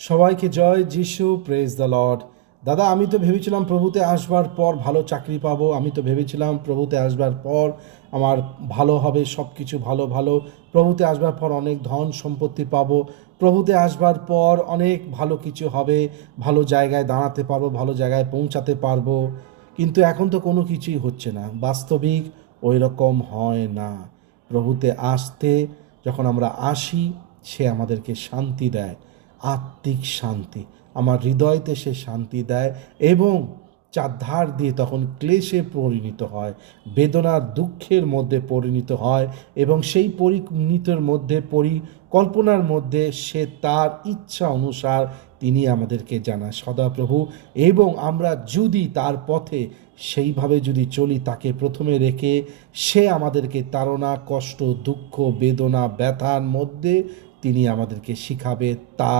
সবাইকে জয় যিশু, praise the Lord. দাদা, আমি তো ভেবেছিলাম প্রভুতে আসবার পর ভালো চাকরি পাবো, আমি তো ভেবেছিলাম প্রভুতে আসবার পর আমার ভালো হবে, সব কিছু ভালো ভালো। প্রভুতে আসবার পর অনেক ধন সম্পত্তি পাবো, প্রভুতে আসবার পর অনেক ভালো কিছু হবে, ভালো জায়গায় দাঁড়াতে পারবো, ভালো জায়গায় পৌঁছাতে পারবো। কিন্তু এখন তো কোনো কিছুই হচ্ছে না, বাস্তবিক ওই রকম হয় না। প্রভুতে আসতে যখন আমরা আসি, সে আমাদেরকে শান্তি দেয়, আত্মিক শান্তি। আমার হৃদয়তে সে শান্তি দেয় এবং চারধার দিয়ে তখন ক্লেশে পরিণত হয়, বেদনার দুঃখের মধ্যে পরিণত হয় এবং সেই পরিণতির মধ্যে পরিকল্পনার মধ্যে সে তার ইচ্ছা অনুসার তিনি আমাদেরকে জানায় সদাপ্রভু। এবং আমরা যদি তার পথে সেইভাবে যদি চলি, তাকে প্রথমে রেখে, সে আমাদেরকে তাড়না, কষ্ট, দুঃখ, বেদনা, ব্যথার মধ্যে তিনি আমাদেরকে শিখাবে তার